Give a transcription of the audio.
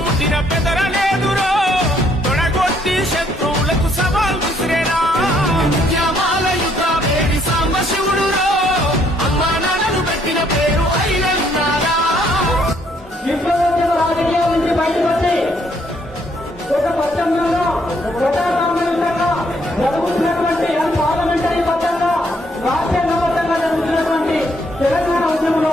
పుట్టిన పెదరలేదురో తొడగొట్టి శత్రువులకు సవాల్ విసిరేనా? ఉద్యమాల యుగ వేడి సాంబశివుడురో అమ్మా నాన్నను పెట్టిన పేరు అయినారా రాజకీయ నుంచి బయటకు వచ్చి ఒక పట్టణంలో ప్రజాస్వామ్యంగా జరుగుతున్నటువంటి పార్లమెంటరీ బద్దంగా రాష్ట్రంగా బద్దంగా జరుగుతున్నటువంటి తెలంగాణ ఉద్యమంలో